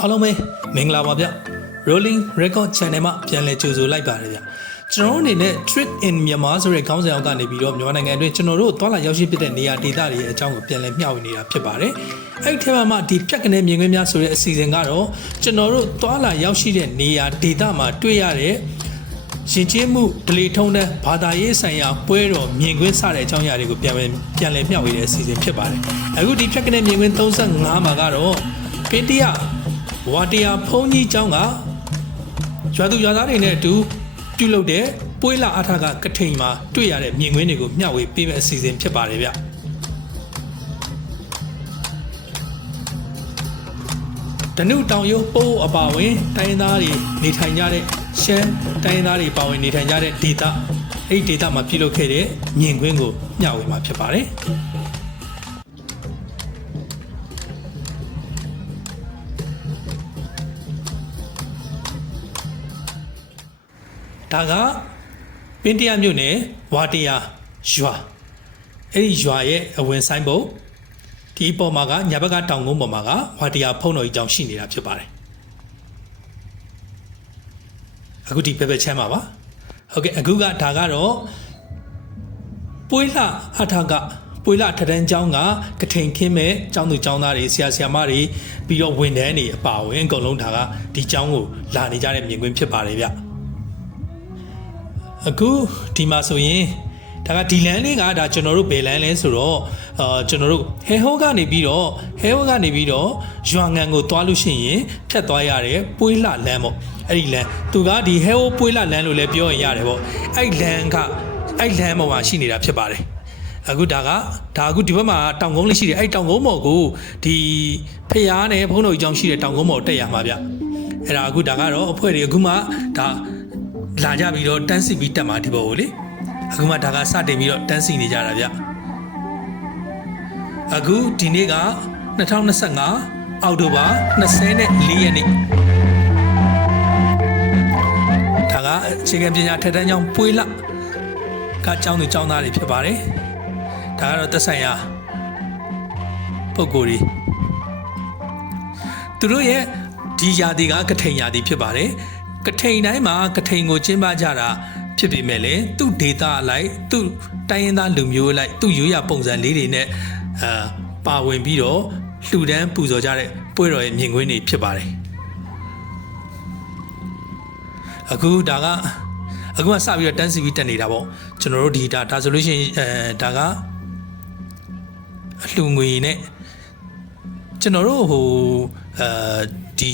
အားလုံးပဲမင်္ဂလာပါဗျ Rolling Record Channel မှာပြန်လည်ကြိုဆိုလိုက်ပါတယ်ဗျကျွန်တော်တို့အနေနဲ့ Trick in Myanmar ဆိုတဲ့ခေါင်းစဉ်အောက်ကနေပြီးတော့မြန်မာနိုင်ငံအတွင်းကျွန်တော်တို့သွားလာရောက်ရှိဖြစ်တဲ့နေရာဒေသတွေရဲ့အကြောင်းကိုပြန်လည်မျှဝေနေတာဖြစ်ပါတယ်အဲ့ဒီထဲမှာမှဒီဖြတ်ကနေမြင်ကွင်းများဆိုတဲ့အစီအစဉ်ကတော့ကျွန်တော်တို့သွားလာရောက်ရှိတဲ့နေရာဒေသမှာတွေ့ရတဲ့ရှင်ကျေးမှုဒလီထုံးတဲ့ဘာသာရေးဆိုင်ရာပွဲတော်မြင်ကွင်းစတဲ့အကြောင်းအရာတွေကိုပြန်လည်ပြန်လည်မျှဝေတဲ့အစီအစဉ်ဖြစ်ပါတယ်အခုဒီဖြတ်ကနေမြင်ကွင်း35မှာကတော့ပင်တရ ဝါတရားဖုံးကြီးเจ้าကရွာသူရွာသားတွေနဲ့အတူပြုလုပ်တဲ့ပွေးလာအထကကထိန်မှာတွေ့ရတဲ့မြင်ကွင်းတွေကိုမျှဝေပေးမယ့်အစီအစဉ်ဖြစ်ပါတယ်ဗျတနုတောင်ရုံပိုးအပါဝင်တိုင်းရင်းသားတွေနေထိုင်ကြတဲ့ရှမ်းတိုင်းရင်းသားတွေပါဝင်နေထိုင်ကြတဲ့ဒေသအဲ့ဒီဒေသမှာပြုလုပ်ခဲ့တဲ့မြင်ကွင်းကိုမျှဝေမှာဖြစ်ပါတယ် ဒါကပင်တရမြို့နယ်ဝါတရာရွာအဲ့ဒီရွာရဲ့အဝင်ဆိုင်ဘုတ်ဒီအပေါ်မှာကညာဘက်ကတောင်ကုန်းပေါ်မှာကဝါတရာဖုံးတော်ကြီးကြောင့်ရှိနေတာဖြစ်ပါတယ်အခုဒီဘက်ဘက်ချမ်းပါပါဟုတ်ကဲ့အခုကဒါကတော့ပွေးလှအထကပွေးလှထထန်းကျောင်းကကထိန်ခင်းမဲ့ကျောင်းသူကျောင်းသားတွေဆရာဆရာမတွေပြီးတော့ဝန်ထမ်းတွေအပါအဝင်အကုန်လုံးဒါကဒီကျောင်းကိုလာနေကြတဲ့မြင်ကွင်းဖြစ်ပါတယ်ဗျ အခုဒီမှာဆိုရင်ဒါကဒီလမ်းလေးကဒါကျွန်တော်တို့ဘယ်လမ်းလဲဆိုတော့အာကျွန်တော်တို့ဟဲဟိုးကနေပြီးတော့ဟဲဟိုးကနေပြီးတော့ရွာငံကိုသွားလို့ရှိရင်ဖြတ်သွားရတယ်ပွေးလှလမ်းပေါ့အဲ့ဒီလမ်းသူကဒီဟဲဟိုးပွေးလှလမ်းလို့လည်းပြောရင်ရတယ်ပေါ့အဲ့လမ်းကအဲ့လမ်းပေါ်မှာရှိနေတာဖြစ်ပါတယ်အခုဒါကဒါအခုဒီဘက်မှာတောင်ကုန်းလေးရှိတယ်အဲ့တောင်ကုန်းပေါ်ကိုဒီဖျားနဲ့ဘုန်းတော်ကြီးကျောင်းရှိတဲ့တောင်ကုန်းပေါ်တက်ရမှာဗျအဲ့ဒါအခုဒါကတော့အဖွဲ့တွေအခုမှဒါ လာကြပြီးတော့တန်းစီပြီးတက်မှာဒီဘောကိုလေအခုမှဒါကစတင်ပြီးတော့တန်းစီနေကြတာဗျအခုဒီနေ့က2025အောက်တိုဘာ24ရက်နေ့ဒါကအခြေခံပညာထက်တန်းကျောင်းပွေးလကကျောင်းသူကျောင်းသားတွေဖြစ်ပါတယ်ဒါကတော့သက်ဆိုင်ရာပုံကိုယ်တွေသူတို့ရဲ့ဒီယာတီကကထိန်ယာတီဖြစ်ပါတယ် ကထိန်တိုင်းမှာကထိန်ကိုကျင်းပကြတာဖြစ်ပေမဲ့လည်းသူ့ဒေတာအလိုက်သူ့တိုင်းရင်းသားလူမျိုးအလိုက်သူ့ရိုးရာပုံစံလေးတွေနဲ့အာပါဝင်ပြီးတော့လှူဒန်းပူဇော်ကြတဲ့ပွဲတော်ရဲ့မြင်ကွင်းတွေဖြစ်ပါတယ်အခုဒါကအခုကစပြီးတော့တန်းစီပြီးတက်နေတာပေါ့ကျွန်တော်တို့ဒီဒါဒါဆိုလို့ရှိရင်အဲဒါကအလှူငွေနဲ့ကျွန်တော်တို့ဟိုအဲ ဒီ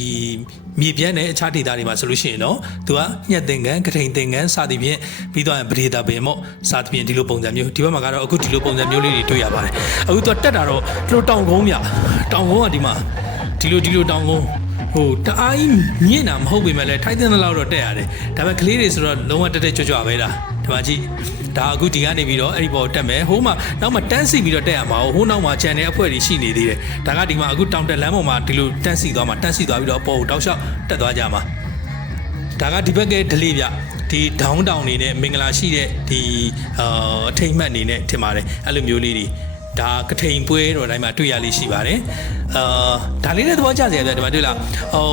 မြေပြန့်တဲ့အခြားဒေသတွေမှာဆိုလို့ရှိရင်တော့သူကညက်သင်္ကန်းကထိန်သင်္ကန်းစသည်ဖြင့်ပြီးတော့ပရိသတ်ပင်ပေါ့စသည်ဖြင့်ဒီလိုပုံစံမျိုးဒီဘက်မှာကတော့အခုဒီလိုပုံစံမျိုးလေးတွေတွေ့ရပါတယ်အခုသူကတက်တာတော့သူတို့တောင်ကုန်းမြတောင်ကုန်းကဒီမှာဒီလိုဒီလိုတောင်ကုန်းဟိုတအားကြီးမြင့်တာမဟုတ်ပေမဲ့လည်းထိုက်တဲ့လောက်တော့တက်ရတယ်ဒါပေမဲ့ကလေးတွေဆိုတော့လုံးဝတက်တက်ကြွကြွပဲဒါ ဒီမှာကြည့်ဒါအခုဒီကနေပြီးတော့အဲ့ဒီပေါ်တက်မယ်ဟိုမှာနောက်မှတန်းစီပြီးတော့တက်ရမှာဟိုနောက်မှာခြံတဲ့အဖွဲ့တွေရှိနေသေးတယ်ဒါကဒီမှာအခုတောင်တက်လမ်းပေါ်မှာဒီလိုတန်းစီသွားမှာတန်းစီသွားပြီးတော့အပေါ်ကိုတောက်လျှောက်တက်သွားကြမှာဒါကဒီဘက်ကဒလေးဗျဒီဒေါင်းတောင်နေနဲ့မင်္ဂလာရှိတဲ့ဒီအာအထိတ်မှတ်နေနဲ့ထင်ပါတယ်အဲ့လိုမျိုးလေးတွေ ဒါကထိန်ပွဲတော်တိုင်းမှာတွေ့ရလေးရှိပါတယ်အာဒါလေးနဲ့သဘောကျစရာပြဒီမှာတွေ့လားဟို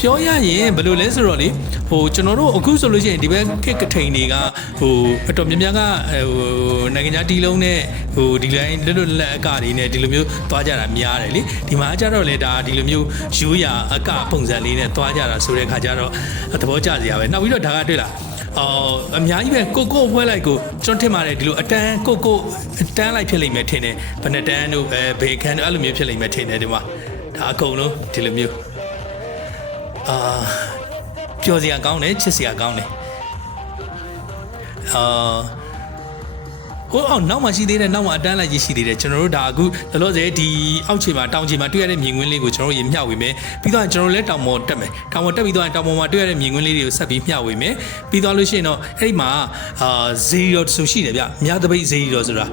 ပြောရရင်ဘယ်လိုလဲဆိုတော့လေဟိုကျွန်တော်တို့အခုဆိုလို့ရှိရင်ဒီဘက်ခက်ကထိန်တွေကဟိုအတော်များများကဟိုနိုင်ငံခြားတီးလုံးနဲ့ဟိုဒီလိုင်းလွတ်လွတ်လပ်လပ်အကတွေနဲ့ဒီလိုမျိုးသွားကြတာများတယ်လေဒီမှာကျတော့လေဒါဒီလိုမျိုးရိုးရာအကပုံစံလေးနဲ့သွားကြတာဆိုတဲ့ခါကျတော့သဘောကျစရာပဲနောက်ပြီးတော့ဒါကတွေ့လား အော်အများကြီးပဲကိုကိုဖွဲလိုက်ကိုကျွန်တော်ထင်ပါတယ်ဒီလိုအတန်းကိုကိုအတန်းလိုက်ဖြစ်လိမ့်မယ်ထင်တယ်ဘယ်နဲ့တန်းတို့အဲဘေခန်တို့အဲ့လိုမျိုးဖြစ်လိမ့်မယ်ထင်တယ်ဒီမှာဒါအကုန်လုံးဒီလိုမျိုးအာပျော်စရာကောင်းတယ်ချစ်စရာကောင်းတယ်အာ ဟိုအောင်နောက်မှရှိသေးတယ်နောက်မှအတန်းလိုက်ကြီးရှိသေးတယ်ကျွန်တော်တို့ဒါအခုလောလောဆယ်ဒီအောက်ခြေမှာတောင်ခြေမှာတွေ့ရတဲ့မြင်ကွင်းလေးကိုကျွန်တော်တို့ရေမျှဝေမယ်ပြီးတော့ကျွန်တော်တို့လည်းတောင်ပေါ်တက်မယ်တောင်ပေါ်တက်ပြီးတော့တောင်ပေါ်မှာတွေ့ရတဲ့မြင်ကွင်းလေးတွေကိုဆက်ပြီးမျှဝေမယ်ပြီးတော့လို့ရှိရင်တော့အဲ့ဒီမှာအာဇီရောဆိုရှိတယ်ဗျမြားတပိတ်ဇီရောဆိုတာ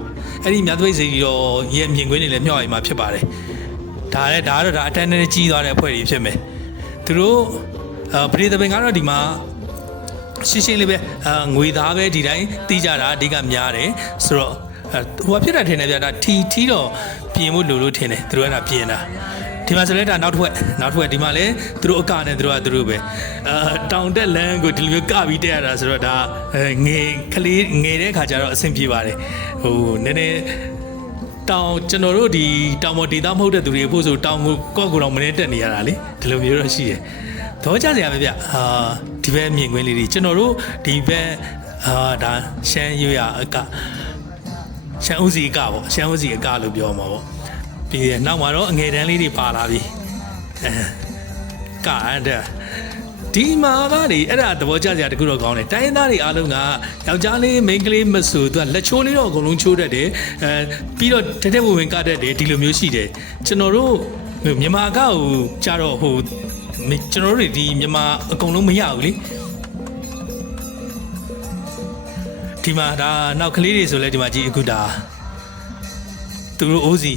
အဲ့ဒီမြားတပိတ်ဇီရောရဲ့မြင်ကွင်းတွေလည်းမျှဝေမှာဖြစ်ပါတယ်ဒါလည်းဒါကတော့ဒါအတန်းနဲ့ကြီးသွားတဲ့အဖွဲ့တွေဖြစ်မယ်သူတို့အာပရိသပင်ကတော့ဒီမှာ ရှင်းရှင်းလေးပဲအာငွေသားပဲဒီတိုင်းတီးကြတာအဓိကများတယ်ဆိုတော့ဟိုကဖြစ်တာထင်တယ်ဗျာဒါထီထီတော့ပြင်ဖို့လိုလို့ထင်တယ်သူတို့ကပြင်တာထဒီမှာဆိုလဲဒါနောက်တစ်ဝက်နောက်တစ်ဝက်ဒီမှာလဲသူတို့အကနဲ့သူတို့ကသူတို့ပဲအာတောင်တက်လမ်းကိုဒီလိုမျိုးကပြီးတက်ရတာဆိုတော့ဒါအဲငယ်ကလေးငယ်တဲ့ခါကျတော့အဆင်ပြေပါတယ်ဟိုနည်းနည်းတောင်ကျွန်တော်တို့ဒီတောင်ပေါ်ဒေသမဟုတ်တဲ့သူတွေဖို့ဆိုတောင်ကိုကော့ကိုတော့မနေတက်နေရတာလေဒီလိုမျိုးတော့ရှိတယ်တော့ကြစရာပဲဗျအာ ဒီဘက်မြင်ကွင်းလေးတွေကျွန်တော်တို့ဒီဘက်အာဒါရှမ်းရွရအကရှမ်းဦးစီအကပေါ့ရှမ်းဦးစီအကလို့ပြောမှာပေါ့ပြီးရနောက်မှာတော့အငယ်တန်းလေးတွေပါလာပြီအဲကတဲ့ဒီမှာကလေအဲ့ဒါသဘောကျစရာတခုတော့ကောင်းတယ်တိုင်းရင်းသားတွေအားလုံးကယောက်ျားလေးမိန်းကလေးမဆိုသူကလက်ချိုးလေးတော့အကုန်လုံးချိုးတတ်တယ်အဲပြီးတော့တက်တက်ဝင်ဝင်ကတတ်တယ်ဒီလိုမျိုးရှိတယ်ကျွန်တော်တို့မြန်မာကကိုကြတော့ဟို ကျွန်တော်တို့တွေဒီမြန်မာအကုန်လုံးမရဘူးလေဒီမှာဒါနောက်ကလေးတွေဆိုလဲဒီမှာကြည့်အခုဒါသူတို့အိုးစီ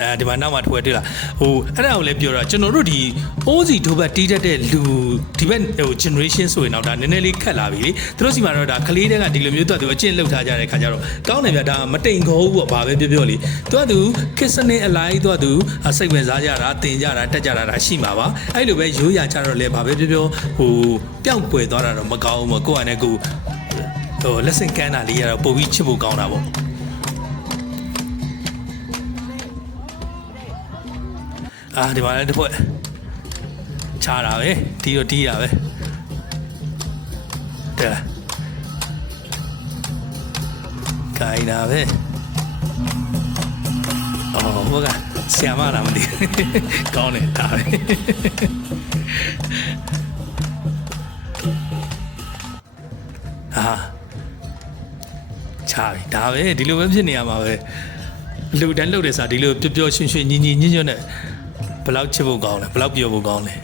အဲဒီမှာနောက်မှာထွယ်တွေ့လာဟိုအဲ့ဒါကိုလည်းပြောတာကျွန်တော်တို့ဒီအိုးစီဒိုဘတ်တီးတတ်တဲ့လူဒီဘက်ဟို generation ဆိုရင်တော့ဒါနည်းနည်းလေးခက်လာပြီလေသူတို့စီမှာတော့ဒါကလေးတွေကဒီလိုမျိုးတော့သူအကျင့်လောက်ထားကြတဲ့ခါကျတော့ကောင်းတယ်ဗျဒါမတိမ်ခေါ်ဘူးပေါ့ဘာပဲပြောပြောလေသူကသူခစ်စနစ်အလိုက်သူကသူစိတ်ဝင်စားကြတာတင်ကြတာတက်ကြတာဒါရှိမှာပါအဲ့လိုပဲရိုးရာကြတော့လေဘာပဲပြောပြောဟိုပျောက်ကွယ်သွားတာတော့မကောင်းဘူးမကိုယ့်အနေနဲ့ကိုယ်ဟိုလက်ဆင့်ကမ်းတာလေးရတော့ပို့ပြီးချစ်ဖို့ကောင်းတာပေါ့ အာဒီမှာလည်းတစ်ဖွဲ့ချာတာပဲတီးတော့တီးတာပဲတဲ့လားခိုင်းတာပဲအော်ဘောကဆရာမလာမသိဘူးကောင်းတယ်ဒါပဲအာချာပြီဒါပဲဒီလိုပဲဖြစ်နေရမှာပဲလူတန်းလှုပ်တယ်ဆိုတာဒီလိုပျော်ပျော်ရွှင်ရွှင်ညီညီညွတ်ညွတ်နဲ့ ဘယ်လောက်ချစ်ဖို့ကောင်းလဲဘယ်လောက်ပျော်ဖို့ကောင်းလဲ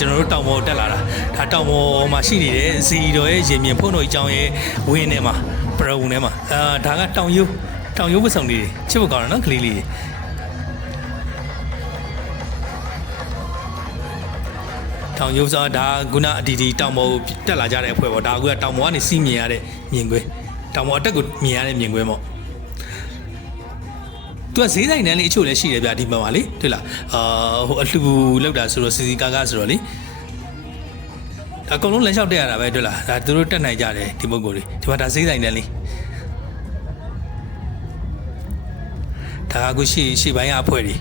ကျွန်တော်တို့တောင်ပေါ်တက်လာတာဒါတောင်ပေါ်မှာရှိနေတဲ့ဇီတော်ရဲ့ရင်မြင်ဖုန်းတော်ကြီးကျောင်းရဲ့ဝင်းထဲမှာပရဝုံထဲမှာအာဒါကတောင်ရိုးတောင်ရိုးဝတ်ဆောင်လေးတွေချစ်ဖို့ကောင်းတယ်နော်ကလေးလေးတွေတောင်ရိုးစားဒါခုနအတီတီတောင်ပေါ်တက်လာကြတဲ့အဖွဲ့ပေါ့ဒါကတောင်ပေါ်ကနေစီးမြင်ရတဲ့မြင်ကွင်းတောင်ပေါ်အတက်ကိုမြင်ရတဲ့မြင်ကွင်းပေါ့ သူကဈေးဆိုင်တန်းလေးအချို့လည်းရှိတယ်ဗျဒီမှာပါလေတွေ့လားအာဟိုအလှူလောက်တာဆိုတော့စီစီကားကားဆိုတော့လေအကုန်လုံးလမ်းလျှောက်တက်ရတာပဲတွေ့လားဒါသူတို့တက်နိုင်ကြတယ်ဒီပုဂ္ဂိုလ်တွေဒီမှာဒါဈေးဆိုင်တန်းလေးဒါကအခုရှိရှိပိုင်းအဖွဲတွေ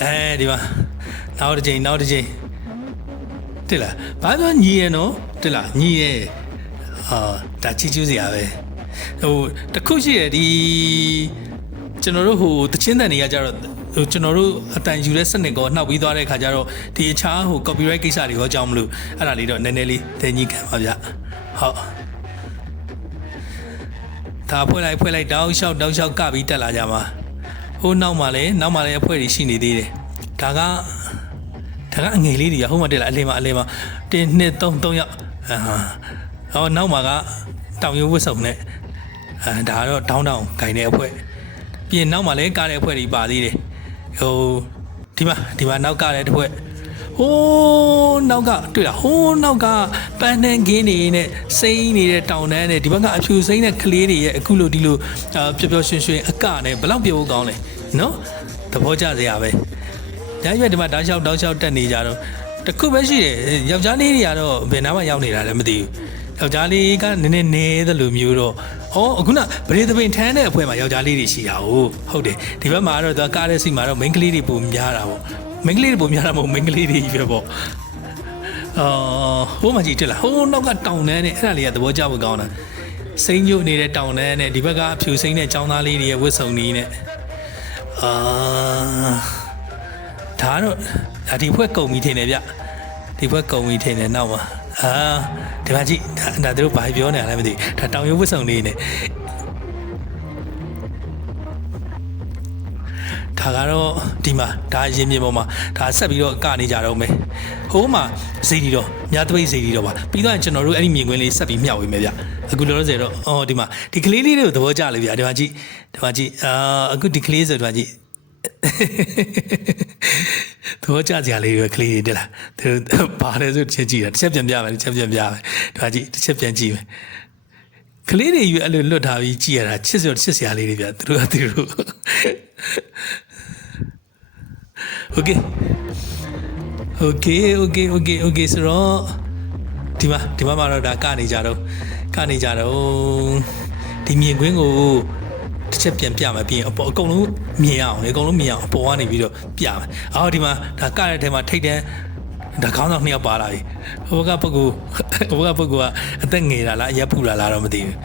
အဲဒီမှာနောက်တစ်ချိန်နောက်တစ်ချိန်တွေ့လားဘာပြောညီရနော်တွေ့လားညီရဲ့ အာဒါချီကျူးစရာပဲဟိုတခုရှိရဒီကျွန်တော်တို့ဟိုတချင်းတန်တွေကကြတော့ဟိုကျွန်တော်တို့အတန်ယူတဲ့စနစ်ကောနှောက်ပြီးသွားတဲ့ခါကျတော့ဒီအခြားဟို copyright ကိစ္စတွေရောအကြောင်းမလို့အဲ့ဒါလေးတော့နည်းနည်းလေးတင်ကြီးခံပါဗျဟုတ်ဒါဖွဲ့လိုက်ဖွဲ့လိုက်တောင်းလျှောက်တောင်းလျှောက်ကပြီးတက်လာကြမှာဟိုနောက်မှာလည်းနောက်မှာလည်းအဖွဲ့တွေရှိနေသေးတယ်ဒါကဒါကအငယ်လေးတွေကဟိုမှာတက်လာအလင်းမှာအလင်းမှာ1 2 3 3ရောက်အာ ဟောနောက်မှာကတောင်ရိုးဝတ်စုံနဲ့အဲဒါကတော့ဒေါင်းတောင်ဂိုင်တဲ့အဖွဲ့ပြင်နောက်မှာလည်းကားတဲ့အဖွဲ့တွေပါသေးတယ်ဟိုဒီမှာဒီမှာနောက်ကတဲ့တစ်ဖွဲ့ဟိုးနောက်ကတွေ့လားဟိုးနောက်ကပန်းနှန်းကင်းနေနဲ့စိမ့်နေတဲ့တောင်တန်းနဲ့ဒီဘက်ကအဖြူစိမ့်တဲ့ကလေးတွေရဲ့အခုလိုဒီလိုအာပျော်ပျော်ရွှင်ရွှင်အကနဲ့ဘလောက်ပျော်ဖို့ကောင်းလဲနော်သဘောကျစရာပဲဒါရွက်ဒီမှာတောက်လျှောက်တောက်လျှောက်တက်နေကြတော့တခုပဲရှိတယ်ယောက်ျားလေးတွေကတော့ဘယ်နာမှရောက်နေတာလည်းမသိဘူး ယောက်ျားလေးကနည်းနည်းနေသလိုမျိုးတော့ဩအခုနဗရေသပင်ထမ်းတဲ့အဖွဲမှာယောက်ျားလေးတွေရှိတာဟုတ်ဟုတ်တယ်ဒီဘက်မှာတော့သူကကားတဲ့စီမှာတော့ main ကလေးတွေပုံများတာပေါ့ main ကလေးတွေပုံများတာမဟုတ် main ကလေးတွေကြီးပဲပေါ့အော်ဟိုမှာကြည့်တက်လားဟိုနောက်ကတောင်တန်းနဲ့အဲ့ဒါလေးကသဘောကျဖို့ကောင်းတာစိမ့်ညို့နေတဲ့တောင်တန်းနဲ့ဒီဘက်ကအဖြူစိမ့်တဲ့ចောင်းသားလေးတွေရဲ့ဝတ်စုံကြီးနဲ့အာဒါတော့ဒါဒီဘွက်ကုံပြီထင်တယ်ဗျဒီဘွက်ကုံပြီထင်တယ်နောက်မှာ အာဒီမှာကြည့်ဒါတို့ဘာပြောနေရလဲမသိဒါတောင်ရိုးဝတ်စုံလေးနဲ့ဒါကတော့ဒီမှာဒါအရင်မြေပေါ်မှာဒါဆက်ပြီးတော့ကနေကြတော့မယ်ဟိုးမှာဇေဒီတော့မြားသွေးဇေဒီတော့ပါပြီးတော့ကျွန်တော်တို့အဲ့ဒီမြင်ကွင်းလေးဆက်ပြီးမျှဝေမယ်ဗျအခုလောလောဆယ်တော့အော်ဒီမှာဒီကလေးလေးတွေကိုသဘောကျလေဗျဒီမှာကြည့်ဒီမှာကြည့်အာအခုဒီကလေးဆိုဒီမှာကြည့် သဘောကျစရာလေးပဲကလေးတွေတလားသူဘာလဲဆိုတစ်ချက်ကြည့်တာတစ်ချက်ပြန်ပြမယ်တစ်ချက်ပြန်ပြမယ်ဒါကြည့်တစ်ချက်ပြန်ကြည့်မယ်ကလေးတွေယူအဲ့လိုလွတ်ထားပြီးကြည့်ရတာချစ်စရာချစ်စရာလေးတွေပြသူတို့ကသူတို့ Okay Okay Okay Okay Okay ဆိုတော့ဒီမှာဒီမှာမှာတော့ဒါကနေကြတော့ကနေကြတော့ဒီမြင်ကွင်းကို တစ်ချက်ပြန်ပြမယ်ပြီးရင်အပေါ်အကုန်လုံးမြင်အောင်လေအကုန်လုံးမြင်အောင်အပေါ်ကနေပြီးတော့ပြမယ်အော်ဒီမှာဒါကတဲ့ထဲမှာထိတ်တဲ့ဒါခေါင်းဆောင်နှစ်ယောက်ပါလာပြီဟိုကပုဂ္ဂိုလ်ဟိုကပုဂ္ဂိုလ်ကအသက်ငယ်လာလားအရက်ပူလာလားတော့မသိဘူး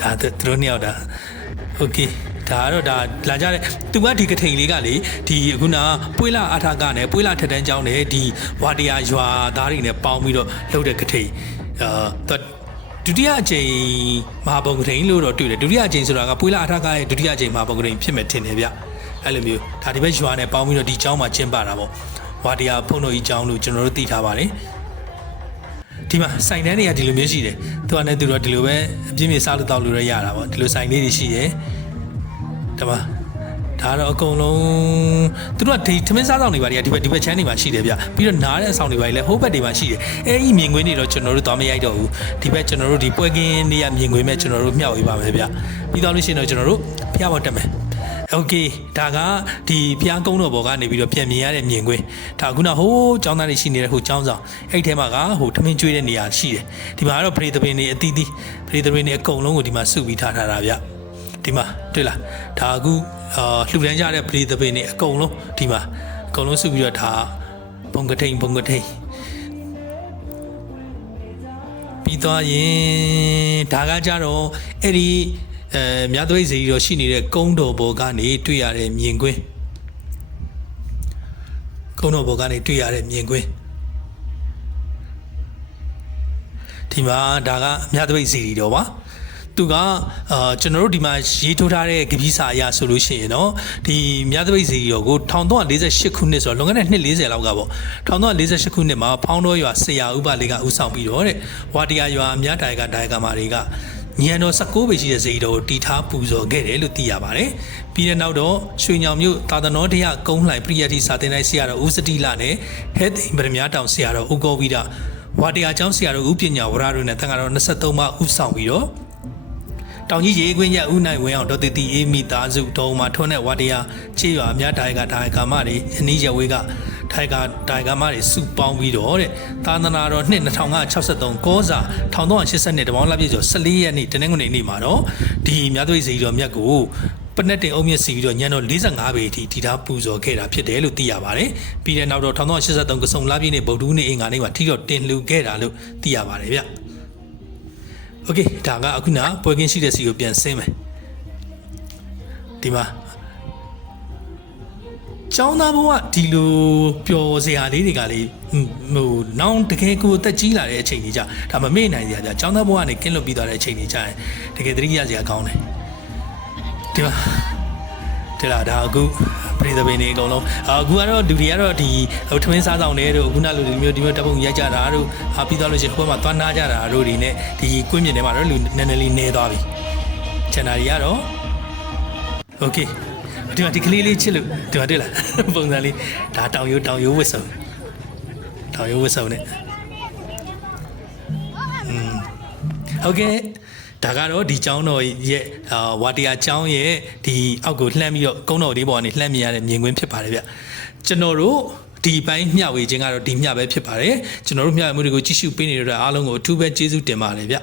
ဒါသူတို့နှစ်ယောက်ဒါโอเคဒါကတော့ဒါလာကြတဲ့သူကဒီကထိန်လေးကလေဒီခုနပွေးလာအထာကနဲ့ပွေးလာထက်တန်းကျောင်းနဲ့ဒီဝါတရာရွာသားတွေနဲ့ပေါင်းပြီးတော့လှုပ်တဲ့ကထိန်အာသူ ဒုတိယအကြိမ်မဟာဘုံကထိန်လို့တော့တွေ့တယ်ဒုတိယအကြိမ်ဆိုတာကပွေးလာအထာကရဲ့ဒုတိယအကြိမ်မဟာဘုံကထိန်ဖြစ်မယ်ထင်တယ်ဗျအဲ့လိုမျိုးဒါဒီဘက်ရွာနဲ့ပေါင်းပြီးတော့ဒီကျောင်းမှာကျင်းပတာပေါ့ဝါတရာဖုန်တော်ကြီးကျောင်းလို့ကျွန်တော်တို့သိထားပါတယ်ဒီမှာစိုင်တန်းတွေကဒီလိုမျိုးရှိတယ်သူကလည်းသူတို့ဒီလိုပဲအပြည့်မြေစားလို့တောက်လို့ရရတာပေါ့ဒီလိုစိုင်လေးတွေရှိတယ်ဒါပါ ဒါတော့အကုန်လုံးသူတို့ကဒီထမင်းစားဆောင်တွေပါတွေကဒီဘက်ဒီဘက်ချမ်းတွေမှာရှိတယ်ဗျပြီးတော့နားတဲ့အဆောင်တွေပါလေဟိုဘက်တွေမှာရှိတယ်အဲဒီမြင်ကွင်းတွေတော့ကျွန်တော်တို့သွားမရိုက်တော့ဘူးဒီဘက်ကျွန်တော်တို့ဒီပွဲကင်းတွေကမြင်ကွင်းမဲ့ကျွန်တော်တို့မျှဝေပါမယ်ဗျပြီးတော့လို့ရှိရင်တော့ကျွန်တော်တို့ဖျားပေါ်တက်မယ်โอเคဒါကဒီဖျားကုန်းတော်ဘောကနေပြီးတော့ပြန်မြင်ရတဲ့မြင်ကွင်းဒါခုနဟိုးចောင်းသားတွေရှိနေတဲ့ဟိုចောင်းဆောင်အဲ့ထဲမှာကဟိုထမင်းကျွေးတဲ့နေရာရှိတယ်ဒီမှာကတော့ပရိသပင်တွေအသီးသီးပရိသပင်တွေအကုန်လုံးကိုဒီမှာစုပြီးထားထားတာဗျ ဒီမှာတွေ့လားဒါအခုအာလှူဒန်းကြတဲ့ပရိသပင်တွေအကုန်လုံးဒီမှာအကုန်လုံးစုပြီးတော့ဒါဘုံကထိန်ဘုံကထိန်ပြီးသွားရင်ဒါကကြတော့အဲ့ဒီအဲမြတ်သွေးစီရောရှိနေတဲ့ကုန်းတော်ဘောကနေတွေ့ရတဲ့မြင်ကွင်းကုန်းတော်ဘောကနေတွေ့ရတဲ့မြင်ကွင်းဒီမှာဒါကမြတ်သွေးစီရီတော်ပါ သူကအာကျွန်တော်တို့ဒီမှာရေးထိုးထားတဲ့ကပီးစာအရဆိုလို့ရှိရင်တော့ဒီမြသပိတ်စီရောကို1348ခုနှစ်ဆိုတော့လွန်ခဲ့တဲ့နှစ်40လောက်ကပေါ့1348ခုနှစ်မှာဖောင်းတော်ရွာဆရာဥပလေးကဦးဆောင်ပြီးတော့တဲ့ဝါတရားရွာမြတိုင်ကဒိုင်ကမာတွေကညံတော်16ပဲရှိတဲ့ဇေယျတော်ကိုတီထားပူဇော်ခဲ့တယ်လို့သိရပါတယ်။ပြီးတဲ့နောက်တော့ရွှေညောင်မြို့သာသနောတရားကုန်းလှိုင်ပရိယတိစာသင်တိုင်းဆရာတော်ဦးစတိလနဲ့ဟဲသိမ်ဗရမ ्या တောင်ဆရာတော်ဦးကောဝိဒဝါတရားကျောင်းဆရာတော်ဦးပညာဝရတို့နဲ့တန်ခါတော်23မှာဦးဆောင်ပြီးတော့ တောင်ကြီးရေခွင်းရဦးနိုင်ဝင်းအောင်ဒေါ်တီတီအေးမိသားစုတုံးမှာထွန်းတဲ့ဝါတရားချေရွာအများတိုင်ကတိုင်ကာမတွေအနီးရဝေးကတိုင်ကတိုင်ကာမတွေစုပေါင်းပြီးတော့တဲ့သာသနာတော်နှစ်2563ကောဇာ1382တပေါင်းလပြည့်ကျော်14ရက်နေ့တနင်္ဂနွေနေ့မှာတော့ဒီမြတ်သွေးစီတော်မြတ်ကိုပနက်တင်အုံမြင့်စီပြီးတော့ညံတော့45ပေအထိတီထားပူဇော်ခဲ့တာဖြစ်တယ်လို့သိရပါတယ်။ပြီးတဲ့နောက်တော့1383ကစုံလပြည့်နေ့ဗုဒ္ဓဦးနေ့အင်္ဂါနေ့မှာထီတော့တင်လှူခဲ့တာလို့သိရပါတယ်ဗျ။ โอเคဒါကအခုနပွဲကင်းရှိတဲ့စီကိုပြန်ဆင်းမယ်ဒီမှာကျောင်းသားဘဝဒီလိုပျော်စရာလေးတွေကလေဟိုနောင်တကယ်ကိုတက်ကြီးလာတဲ့အချိန်ကြီးကြဒါမမေ့နိုင်စရာကြကျောင်းသားဘဝနဲ့ကင်းလွတ်ပြီးသွားတဲ့အချိန်ကြီးကြရင်တကယ်သတိရစရာကောင်းတယ်ဒီမှာ ဒီလားဒါအခုပြည်သပင်တွေအကုန်လုံးအခုကတော့လူတွေကတော့ဒီထမင်းစားဆောင်တွေတို့အခုနလူတွေမျိုးဒီမျိုးတပုံရိုက်ကြတာတို့ပြီးသွားလို့ရှိရင်ဟိုဘက်မှာသွားနာကြတာတို့တွေနဲ့ဒီကွင်းမြင်ထဲမှာတော့လူနည်းနည်းလေးနေသွားပြီချန်နာတွေကတော့ okay ဒီမှာဒီကလေးလေးချစ်လို့ဒီမှာတွေ့လားပုံစံလေးဒါတောင်ရိုးတောင်ရိုးဝစ်စုံတောင်ရိုးဝစ်စုံနဲ့ဟုတ်ကဲ့ ဒါကတော့ဒီကျောင်းတော်ရဲ့အာဝါတရာကျောင်းရဲ့ဒီအောက်ကိုလှမ်းပြီးတော့ကုန်းတော်လေးပေါ်ကနေလှမ်းမြင်ရတဲ့မြင်ကွင်းဖြစ်ပါတယ်ဗျကျွန်တော်တို့ဒီပိုင်းမျှဝေခြင်းကတော့ဒီမျှပဲဖြစ်ပါတယ်ကျွန်တော်တို့မျှဝေမှုတွေကိုကြည့်ရှုပေးနေတဲ့အတွက်အားလုံးကိုအထူးပဲကျေးဇူးတင်ပါတယ်ဗျ